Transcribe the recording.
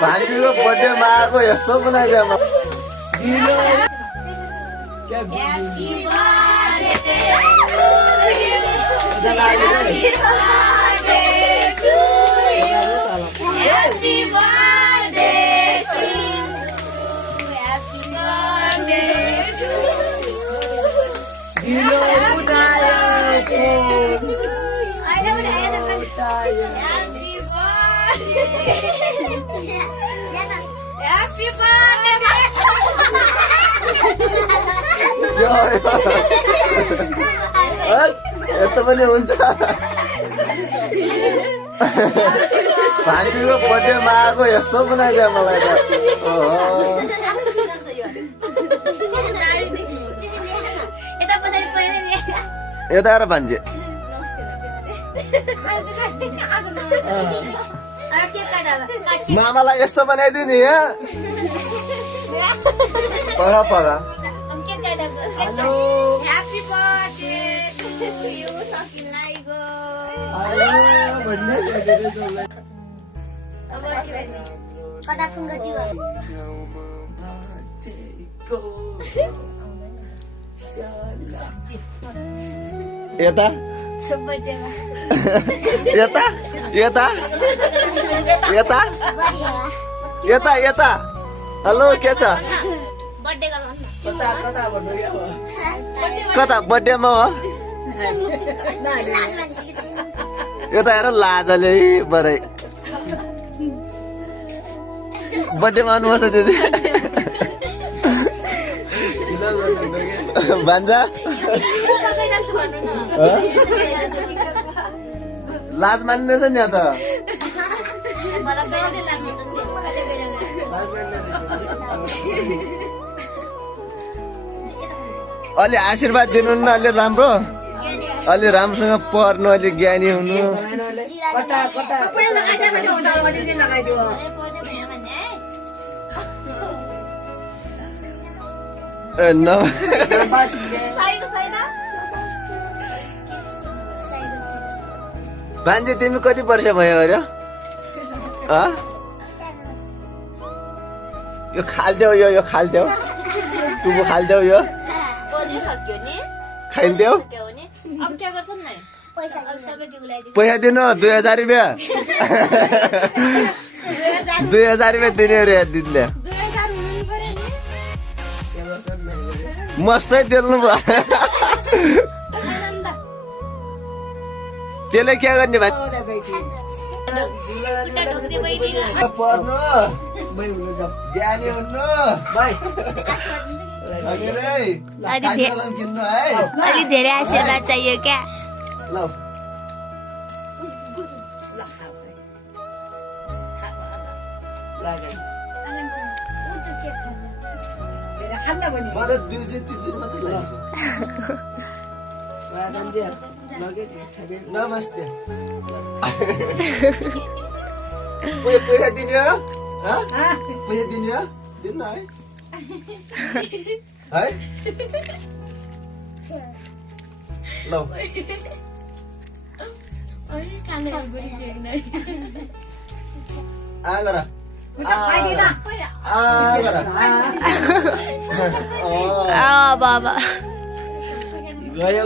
भान्जीको बर्थडेमा आएको यस्तो बनाइदियो म Happy birthday. यस्तो पनि हुन्छ भान्जीको बर्थडेमा आएको यस्तो बनाइदियो मलाई त यता आएर भान्जी मामालाई यस्तो बनाइदियो नि पगा पगा Happy birthday to you, Sakinaigo. Kata punga juga. यता यता यता यता यता यता हेलो के छ कता बर्थडेमा हो यता हेर लाजले बरै बर्थडेमा आउनुपर्छ दिदी भान्जा लाज मान्दैछ नि त अलि आशीर्वाद दिनु न अलि राम्रो अलि राम्रोसँग पढ्नु अलि ज्ञानी हुनु भान्जी तिमी कति वर्ष भयो अरे यो खाल्देऊ यो खाल्देऊ तुबु खाल्देऊ यो खाइदेऊ पैसा दिनु 2000 रुपियाँ 2000 रुपियाँ दिने अरे दिदीले मस्तै देल्नु भयो त्यसले के गर्ने भाइ पढ्नु ज्ञानी हुनु अलि धेरै आशीर्वाद चाहियो क्या नमस्ते पैसा दिने हो पैसा दिने हो दिनु है है ल आगर बाबा गयो